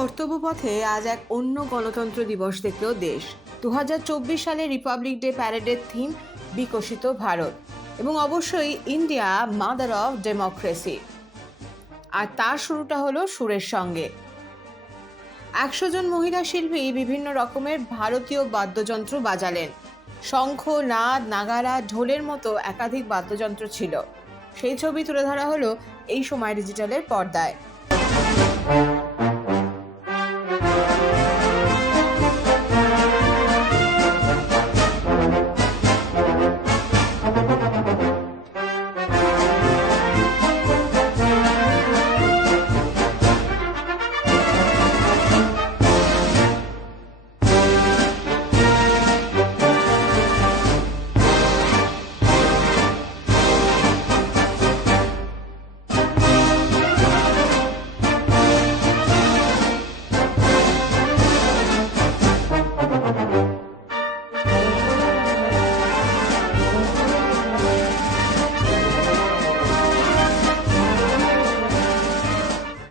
কর্তব্যপথে আজ এক অন্য গণতন্ত্র দিবস দেখল দেশ। 2024 সালে রিপাবলিক ডে প্যারেডের থিম বিকশিত ভারত এবং অবশ্যই ইন্ডিয়া মাদার অফ ডেমোক্রেসি। আর তার শুরুটা হলো সুরের সঙ্গে। 100 জন মহিলা শিল্পী বিভিন্ন রকমের ভারতীয় বাদ্যযন্ত্র বাজালেন। শঙ্খ, নাদ, নাগারা, ঢোলের মতো একাধিক বাদ্যযন্ত্র ছিল। সেই ছবি তুলে ধরা হলো এই সময় ডিজিটালের পর্দায়।